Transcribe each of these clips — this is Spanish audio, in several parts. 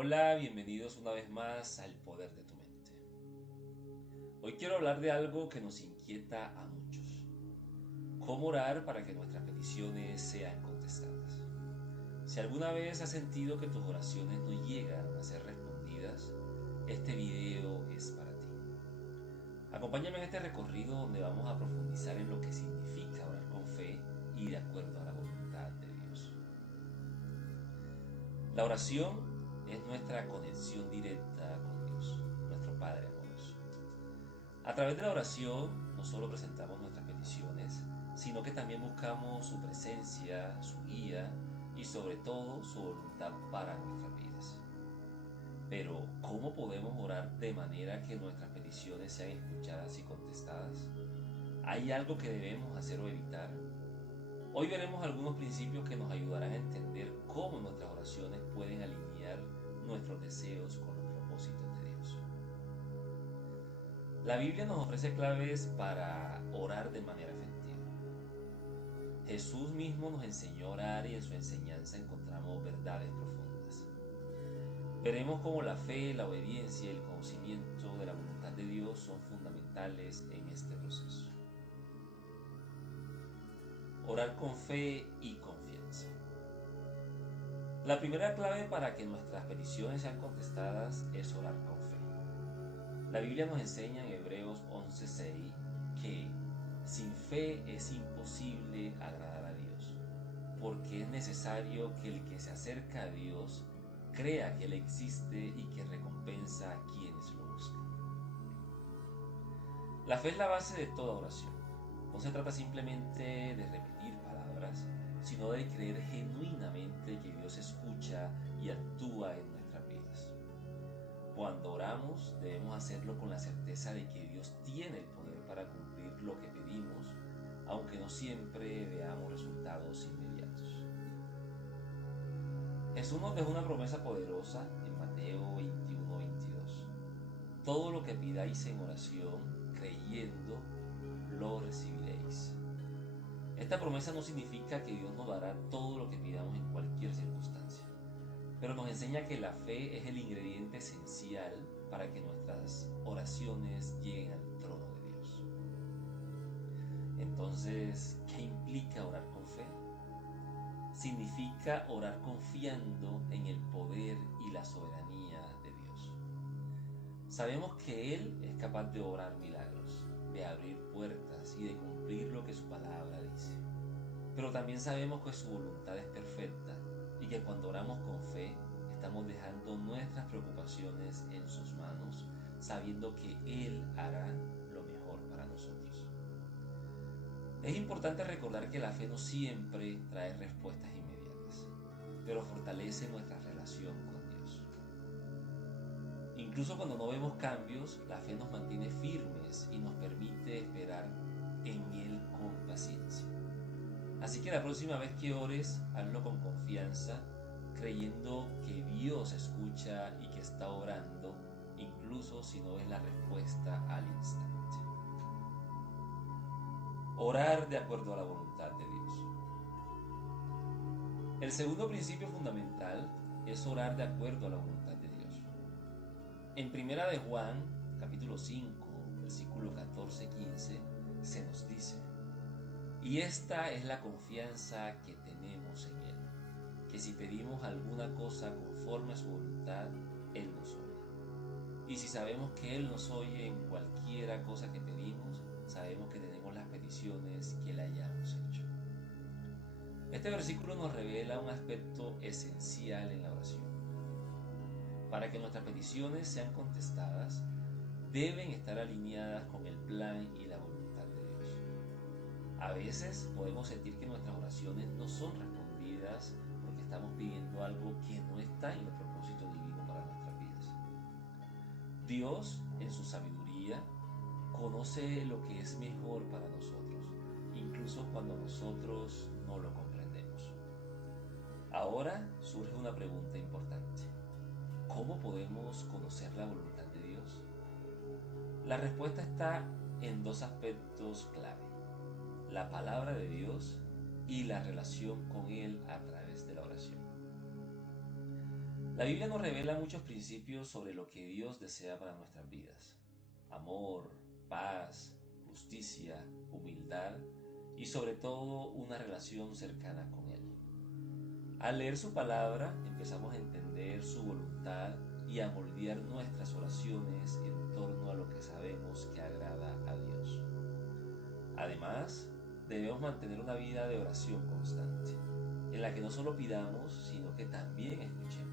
Hola, bienvenidos una vez más al Poder de tu Mente. Hoy quiero hablar de algo que nos inquieta a muchos. ¿Cómo orar para que nuestras peticiones sean contestadas? Si alguna vez has sentido que tus oraciones no llegan a ser respondidas, este video es para ti. Acompáñame en este recorrido donde vamos a profundizar en lo que significa orar con fe y de acuerdo a la voluntad de Dios. La oración es nuestra conexión directa con Dios, nuestro Padre amoroso. A través de la oración no solo presentamos nuestras peticiones, sino que también buscamos su presencia, su guía y sobre todo su voluntad para nuestras vidas. Pero, ¿cómo podemos orar de manera que nuestras peticiones sean escuchadas y contestadas? ¿Hay algo que debemos hacer o evitar? Hoy veremos algunos principios que nos ayudarán a entender cómo nuestras oraciones pueden alinear nuestros deseos con los propósitos de Dios. La Biblia nos ofrece claves para orar de manera efectiva. Jesús mismo nos enseñó a orar y en su enseñanza encontramos verdades profundas. Veremos cómo la fe, la obediencia y el conocimiento de la voluntad de Dios son fundamentales en este proceso. Orar con fe y confianza. La primera clave para que nuestras peticiones sean contestadas es orar con fe. La Biblia nos enseña en Hebreos 11:6 que sin fe es imposible agradar a Dios, porque es necesario que el que se acerca a Dios crea que Él existe y que recompensa a quienes lo buscan. La fe es la base de toda oración. No se trata simplemente de repetir palabras, sino de creer genuinamente que Dios escucha y actúa en nuestras vidas. Cuando oramos, debemos hacerlo con la certeza de que Dios tiene el poder para cumplir lo que pedimos, aunque no siempre veamos resultados inmediatos. Jesús nos dejó una promesa poderosa en Mateo 21:22. Todo lo que pidáis en oración, creyendo, lo recibiréis. Esta promesa no significa que Dios nos dará todo lo que pidamos en cualquier circunstancia, pero nos enseña que la fe es el ingrediente esencial para que nuestras oraciones lleguen al trono de Dios. Entonces, ¿qué implica orar con fe? Significa orar confiando en el poder y la soberanía de Dios. Sabemos que Él es capaz de obrar milagros, de abrir puertas y de cumplir lo que su palabra dice. Pero también sabemos que su voluntad es perfecta y que cuando oramos con fe estamos dejando nuestras preocupaciones en sus manos, sabiendo que Él hará lo mejor para nosotros. Es importante recordar que la fe no siempre trae respuestas inmediatas, pero fortalece nuestra relación con Dios. Incluso cuando no vemos cambios, la fe nos mantiene firmes y nos permite esperar en Él con paciencia. Así que la próxima vez que ores, hazlo con confianza, creyendo que Dios escucha y que está obrando, incluso si no ves la respuesta al instante. Orar de acuerdo a la voluntad de Dios. El segundo principio fundamental es orar de acuerdo a la voluntad de Dios. En Primera de Juan, capítulo 5, versículo 14-15, se nos dice: y esta es la confianza que tenemos en Él, que si pedimos alguna cosa conforme a su voluntad, Él nos oye. Y si sabemos que Él nos oye en cualquiera cosa que pedimos, sabemos que tenemos las peticiones que le hayamos hecho. Este versículo nos revela un aspecto esencial en la oración. Para que nuestras peticiones sean contestadas, deben estar alineadas con el plan y la voluntad de Dios. A veces podemos sentir que nuestras oraciones no son respondidas porque estamos pidiendo algo que no está en el propósito divino para nuestras vidas. Dios, en su sabiduría, conoce lo que es mejor para nosotros, incluso cuando nosotros no lo comprendemos. Ahora surge una pregunta importante. ¿Cómo podemos conocer la voluntad de Dios? La respuesta está en dos aspectos clave: la palabra de Dios y la relación con Él a través de la oración. La Biblia nos revela muchos principios sobre lo que Dios desea para nuestras vidas. Amor, paz, justicia, humildad y sobre todo una relación cercana con Él. Al leer su palabra empezamos a entender su voluntad y a moldear nuestras oraciones en torno a lo que sabemos que agrada a Dios. Además, debemos mantener una vida de oración constante, en la que no solo pidamos, sino que también escuchemos.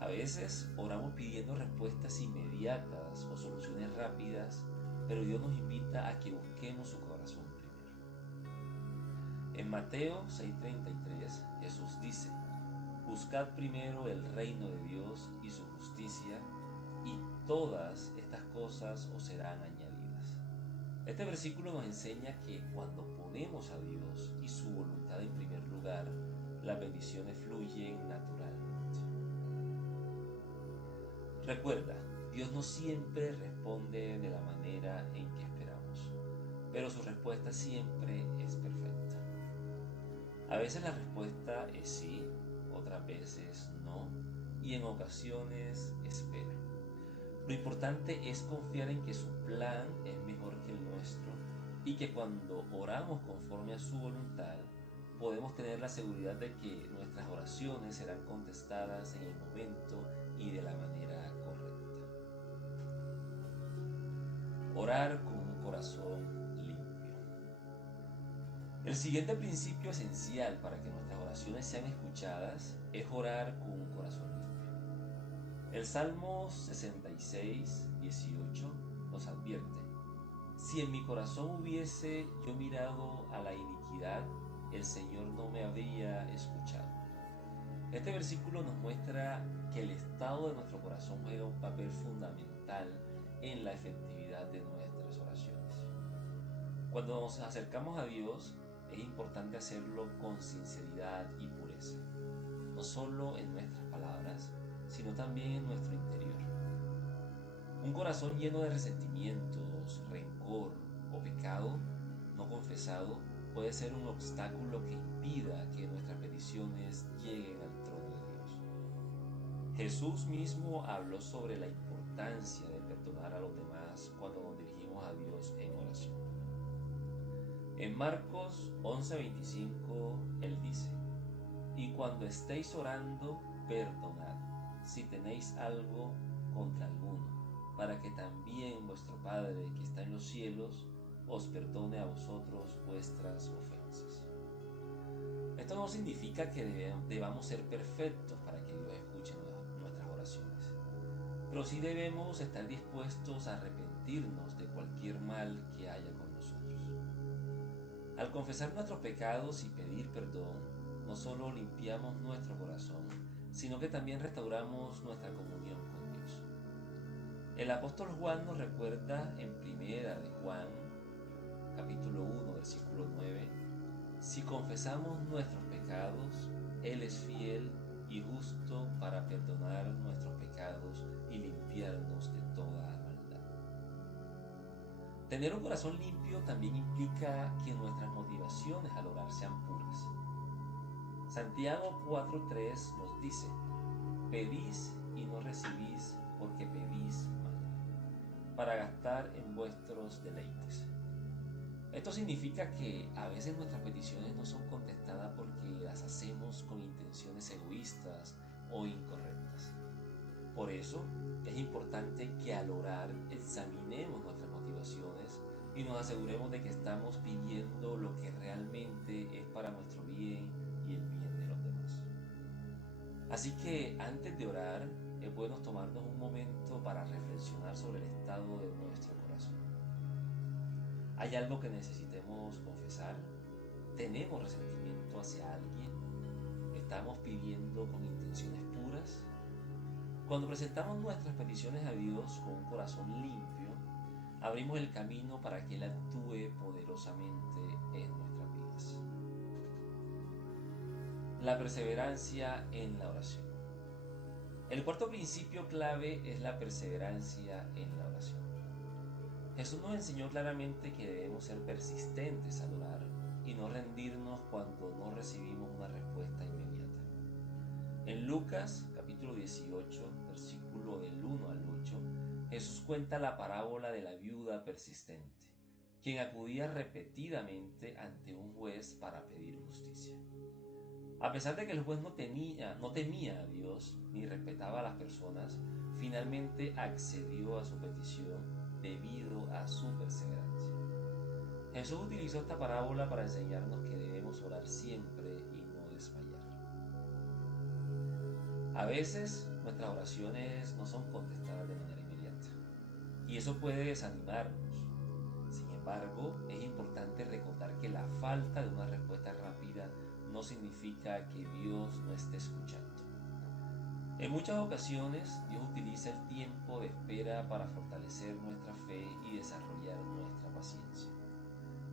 A veces oramos pidiendo respuestas inmediatas o soluciones rápidas, pero Dios nos invita a que busquemos su corazón primero. En Mateo 6:33, Jesús dice: Buscad primero el reino de Dios y su justicia, y todas estas cosas os serán añadidas. Este versículo nos enseña que cuando ponemos a Dios y su voluntad en primer lugar, las bendiciones fluyen naturalmente. Recuerda, Dios no siempre responde de la manera en que esperamos, pero su respuesta siempre es perfecta. A veces la respuesta es sí, otras veces no, y en ocasiones espera. Lo importante es confiar en que su plan es mejor que el nuestro y que cuando oramos conforme a su voluntad, podemos tener la seguridad de que nuestras oraciones serán contestadas en el momento y de la manera correcta. Orar con un corazón limpio. El siguiente principio esencial para que nuestras oraciones sean escuchadas es orar con un corazón limpio. El Salmo 66:18 nos advierte: si en mi corazón hubiese yo mirado a la iniquidad, el Señor no me habría escuchado. Este versículo nos muestra que el estado de nuestro corazón juega un papel fundamental en la efectividad de nuestras oraciones. Cuando nos acercamos a Dios, es importante hacerlo con sinceridad y pureza, no solo en nuestras palabras, sino también en nuestro interior. Un corazón lleno de resentimientos, rencor o pecado no confesado puede ser un obstáculo que impida que nuestras peticiones lleguen al trono de Dios. Jesús mismo habló sobre la importancia de perdonar a los demás cuando nos dirigimos a Dios en oración. En Marcos 11:25, Él dice: y cuando estéis orando, perdonad, si tenéis algo contra alguno, para que también vuestro Padre que está en los cielos os perdone a vosotros vuestras ofensas. Esto no significa que debamos ser perfectos para que Dios escuche nuestras oraciones, pero sí debemos estar dispuestos a arrepentirnos de cualquier mal que haya con nosotros. Al confesar nuestros pecados y pedir perdón, no solo limpiamos nuestro corazón, sino que también restauramos nuestra comunión con Dios. El apóstol Juan nos recuerda en Primera de Juan, capítulo 1, versículo 9: si confesamos nuestros pecados, Él es fiel y justo para perdonar nuestros pecados y limpiarnos de toda maldad. Tener un corazón limpio también implica que nuestras motivaciones al orar sean puras. Santiago 4:3 nos dice: pedís y no recibís porque pedís mal, para gastar en vuestros deleites. Esto significa que a veces nuestras peticiones no son contestadas porque las hacemos con intenciones egoístas o incorrectas. Por eso es importante que al orar examinemos nuestras motivaciones y nos aseguremos de que estamos pidiendo lo que realmente es para nuestro bien y el bien de los demás. Así que antes de orar, es bueno tomarnos un momento para reflexionar sobre el estado de nuestro corazón. ¿Hay algo que necesitemos confesar? ¿Tenemos resentimiento hacia alguien? ¿Estamos pidiendo con intenciones puras? Cuando presentamos nuestras peticiones a Dios con un corazón limpio, abrimos el camino para que Él actúe poderosamente en nuestras vidas. La perseverancia en la oración. El cuarto principio clave es la perseverancia en la oración. Jesús nos enseñó claramente que debemos ser persistentes al orar y no rendirnos cuando no recibimos una respuesta inmediata. En Lucas capítulo capítulo 18, versículo del 1 al 8, Jesús cuenta la parábola de la viuda persistente, quien acudía repetidamente ante un juez para pedir justicia. A pesar de que el juez no temía a Dios ni respetaba a las personas, finalmente accedió a su petición debido a su perseverancia. Jesús utilizó esta parábola para enseñarnos que debemos orar siempre y no desmayar. A veces nuestras oraciones no son contestadas de manera inmediata y eso puede desanimarnos. Sin embargo, es importante recordar que la falta de una respuesta rápida no significa que Dios no esté escuchando. En muchas ocasiones, Dios utiliza el tiempo de espera para fortalecer nuestra fe y desarrollar nuestra paciencia.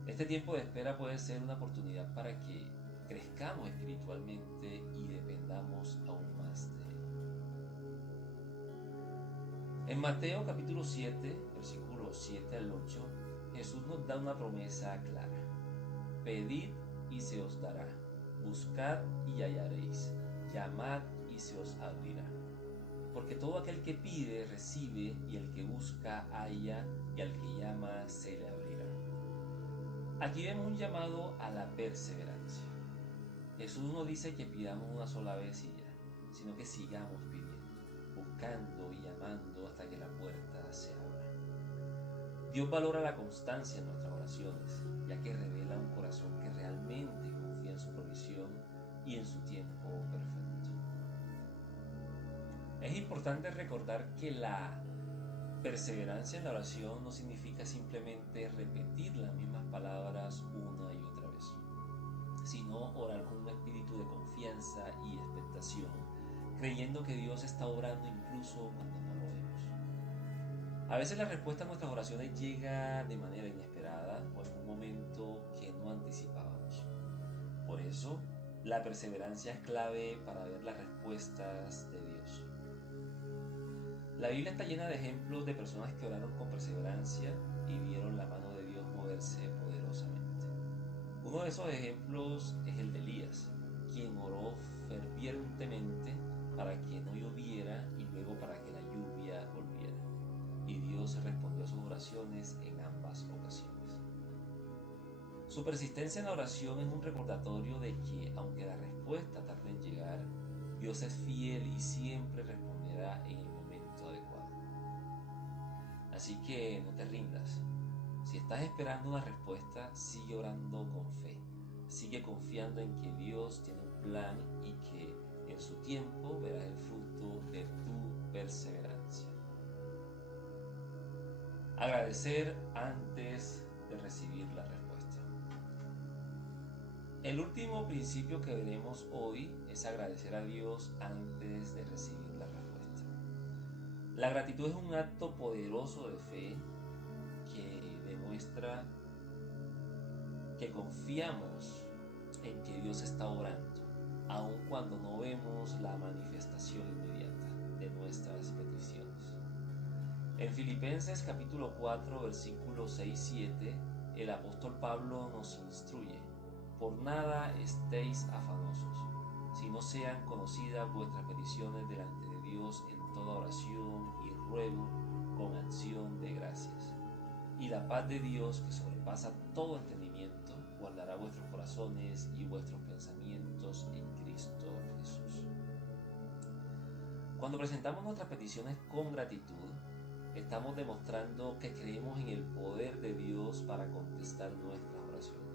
Este tiempo de espera puede ser una oportunidad para que crezcamos espiritualmente y dependamos aún más de Él. En Mateo capítulo 7, versículos 7 al 8, Jesús nos da una promesa clara. Pedid y se os dará, buscad y hallaréis, llamad y se os abrirá. Porque todo aquel que pide recibe, y el que busca halla, y al que llama se le abrirá. Aquí vemos un llamado a la perseverancia. Jesús no dice que pidamos una sola vez y ya, sino que sigamos pidiendo, buscando y llamando hasta que la puerta se abra. Dios valora la constancia en nuestras oraciones, ya que revela un corazón que realmente confía en su provisión y en su tiempo perfecto. Es importante recordar que la perseverancia en la oración no significa simplemente repetir las mismas palabras una y otra vez, sino orar con un espíritu de confianza y expectación, creyendo que Dios está obrando incluso cuando no lo vemos. A veces la respuesta a nuestras oraciones llega de manera inesperada o en un momento que no anticipábamos. Por eso, la perseverancia es clave para ver las respuestas de Dios. La Biblia está llena de ejemplos de personas que oraron con perseverancia y vieron la mano de Dios moverse poderosamente. Uno de esos ejemplos es el de Elías, quien oró fervientemente para que no lloviera y luego para que la lluvia volviera. Y Dios respondió a sus oraciones en ambas ocasiones. Su persistencia en la oración es un recordatorio de que, aunque la respuesta tarde en llegar, Dios es fiel y siempre responderá en el momento adecuado. Así que no te rindas. Si estás esperando una respuesta, sigue orando con fe. Sigue confiando en que Dios tiene un plan y que en su tiempo verás el fruto de tu perseverancia. Agradecer antes de recibir la respuesta. El último principio que veremos hoy es agradecer a Dios antes de recibir la respuesta. La gratitud es un acto poderoso de fe que demuestra que confiamos en que Dios está obrando, aun cuando no vemos la manifestación inmediata de nuestras peticiones. En Filipenses capítulo 4, versículos 6-7, el apóstol Pablo nos instruye: por nada estéis afanosos, sino sean conocidas vuestras peticiones delante de Dios en toda oración y ruego con acción de gracias. Y la paz de Dios, que sobrepasa todo entendimiento, guardará vuestros corazones y vuestros pensamientos en Cristo Jesús. Cuando presentamos nuestras peticiones con gratitud, estamos demostrando que creemos en el poder de Dios para contestar nuestras oraciones.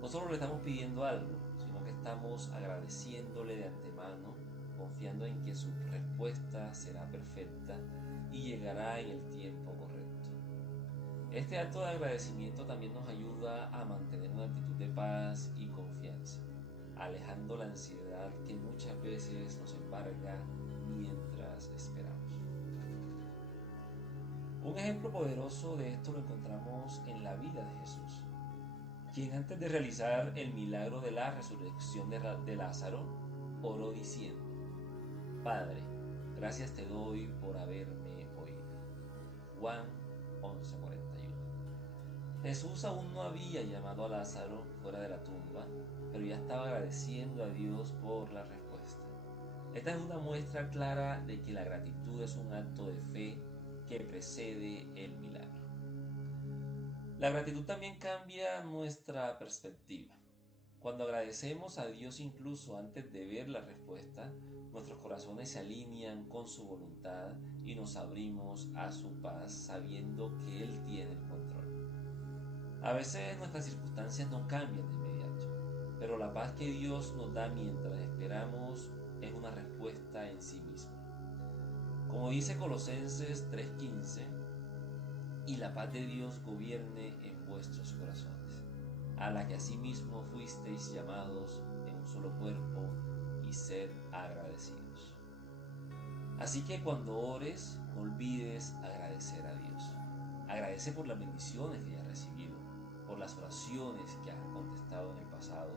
No solo le estamos pidiendo algo, sino que estamos agradeciéndole de antemano, confiando en que su respuesta será perfecta y llegará en el tiempo correcto. Este acto de agradecimiento también nos ayuda a mantener una actitud de paz y confianza, alejando la ansiedad que muchas veces nos embarga mientras esperamos. Un ejemplo poderoso de esto lo encontramos en la vida de Jesús, quien antes de realizar el milagro de la resurrección de Lázaro, oró diciendo: Padre, gracias te doy por haberme oído. Juan 11:41. Jesús aún no había llamado a Lázaro fuera de la tumba, pero ya estaba agradeciendo a Dios por la respuesta. Esta es una muestra clara de que la gratitud es un acto de fe que precede el milagro. La gratitud también cambia nuestra perspectiva. Cuando agradecemos a Dios incluso antes de ver la respuesta, nuestros corazones se alinean con su voluntad y nos abrimos a su paz sabiendo que Él tiene el control. A veces nuestras circunstancias no cambian de inmediato, pero la paz que Dios nos da mientras esperamos es una respuesta en sí misma. Como dice Colosenses 3:15, y la paz de Dios gobierne en vuestros corazones, a la que asimismo fuisteis llamados en un solo cuerpo, y sed agradecidos. Así que cuando ores, no olvides agradecer a Dios. Agradece por las bendiciones que hayas recibido, por las oraciones que has contestado en el pasado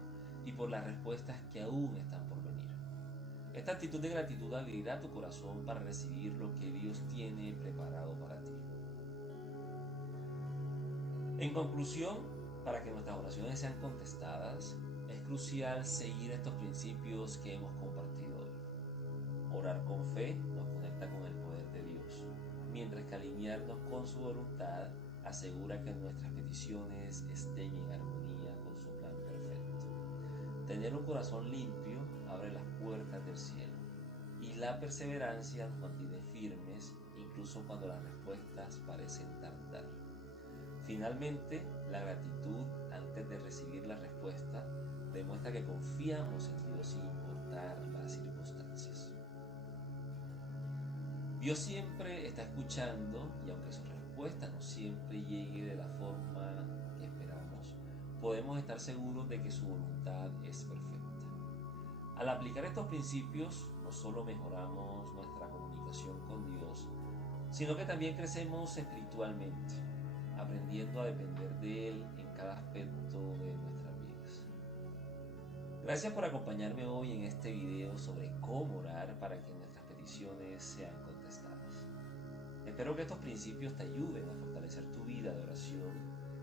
y por las respuestas que aún están por venir. Esta actitud de gratitud abrirá tu corazón para recibir lo que Dios tiene preparado para ti. En conclusión, para que nuestras oraciones sean contestadas, es crucial seguir estos principios que hemos compartido hoy. Orar con fe nos conecta con el poder de Dios, mientras que alinearnos con su voluntad asegura que nuestras peticiones estén en armonía con su plan perfecto. Tener un corazón limpio abre las puertas del cielo, y la perseverancia nos mantiene firmes incluso cuando las respuestas parecen tardar. Finalmente, la gratitud antes de recibir la respuesta demuestra que confiamos en Dios sin importar las circunstancias. Dios siempre está escuchando, y aunque su respuesta no siempre llegue de la forma que esperamos, podemos estar seguros de que su voluntad es perfecta. Al aplicar estos principios, no solo mejoramos nuestra comunicación con Dios, sino que también crecemos espiritualmente, aprendiendo a depender de Él en cada aspecto de nuestras vidas. Gracias por acompañarme hoy en este video sobre cómo orar para que nuestras peticiones sean contestadas. Espero que estos principios te ayuden a fortalecer tu vida de oración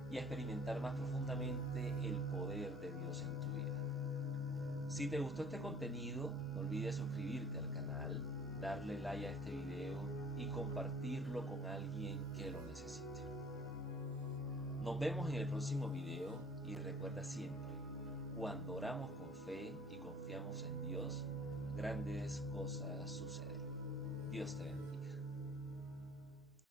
y a experimentar más profundamente el poder de Dios en tu vida. Si te gustó este contenido, no olvides suscribirte al canal, darle like a este video y compartirlo con alguien que lo necesite. Nos vemos en el próximo video y recuerda siempre, cuando oramos con fe y confiamos en Dios, grandes cosas suceden. Dios te bendiga.